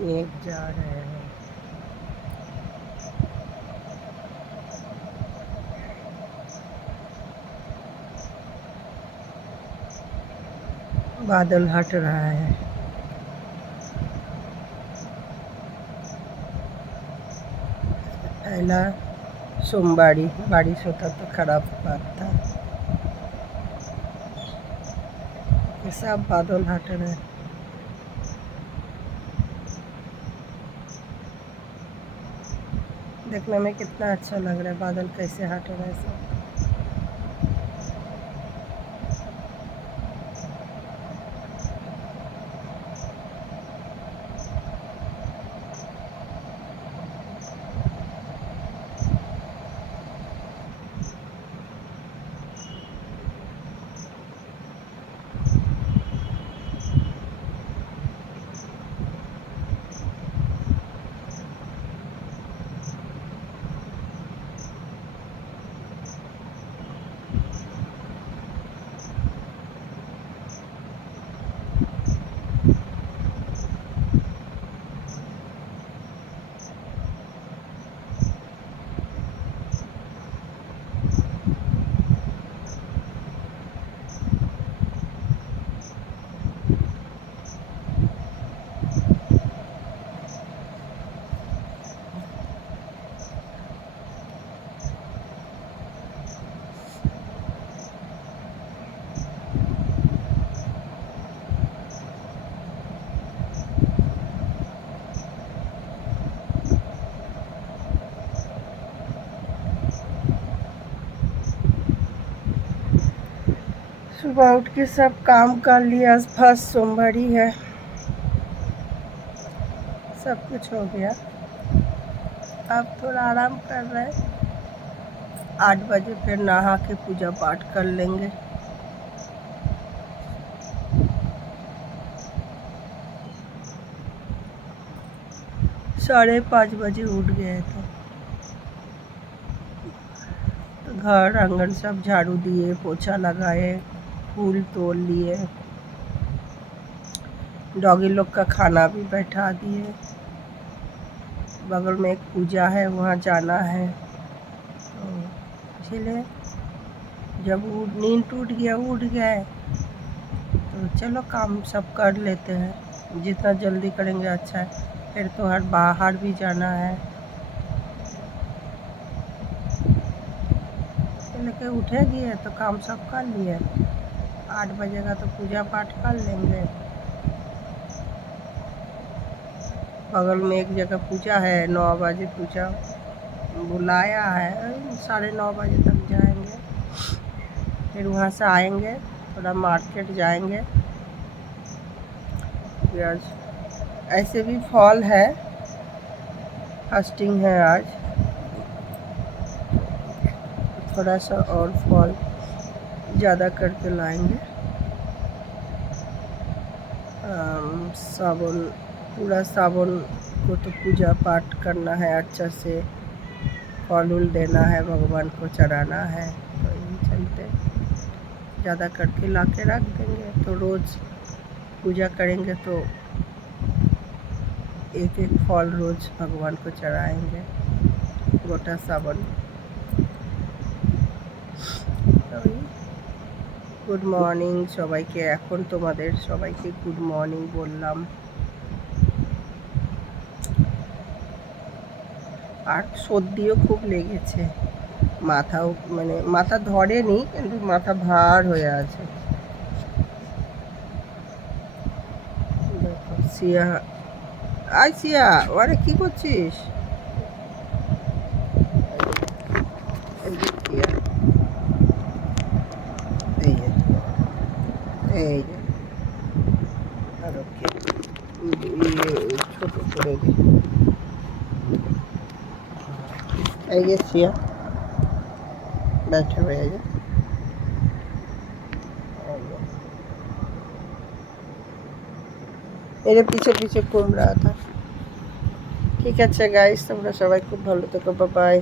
मेघ जा रहे हैं। बादल हट रहा है। पहला सोमवारी बारिश होता तो खराब बात था। ये सब बादल हट रहे हैं। देखने में कितना अच्छा लग रहा है, बादल कैसे हट रहे हैं सब। सुबह उठ के सब काम कर लिया, फर्स्ट सोमवारी है, सब कुछ हो गया। अब थोड़ा आराम कर रहे हैं। 8 बजे फिर नहा के पूजा पाठ कर लेंगे। साढ़े 5 बजे उठ गए थे। तो घर आंगन सब झाड़ू दिए, पोछा लगाए, फूल तोड़ लिए, डॉगी लोग का खाना भी बैठा दिए। बगल में एक पूजा है, वहाँ जाना है। तो इसलिए जब नींद टूट गया, उठ गए तो चलो काम सब कर लेते हैं। जितना जल्दी करेंगे अच्छा है। फिर तो हर बाहर भी जाना है, लेके उठेगी तो काम सब कर लिए। 8 बजेगा तो पूजा पाठ कर लेंगे। बगल में एक जगह पूजा है, 9 बजे पूजा बुलाया है, 9:30 बजे तक जाएंगे। फिर वहाँ से आएंगे, थोड़ा मार्केट जाएंगे। आज ऐसे भी फॉल है, फास्टिंग है आज। थोड़ा सा और फॉल ज़्यादा करके लाएंगे। सावन, पूरा सावन को तो पूजा पाठ करना है, अच्छा से फल उल देना है, भगवान को चढ़ाना है। तो यही चलते ज़्यादा करके ला के रख देंगे, तो रोज़ पूजा करेंगे तो एक एक फल रोज़ भगवान को चढ़ाएंगे गोटा सावन। गुड मर्निंग সবাইকে। এখন তোমাদের সবাইকে গুড মর্নিং বললাম। আর সর্দিও খুব লেগেছে, মাথাও মানে মাথা ধরেনি কিন্তু মাথা ভার হয়ে আছে। দেখো সিয়া, আয় সিয়া, আরে কি করছিস? এই যে আর ওকে ছোট করে দিই। এই যে সিয়া बैठे हुए हैं। मेरे पीछे पीछे घूम रहा था। ठीक है गाइस, তোমরা সবাই খুব ভালো থেকো, বাই বাই।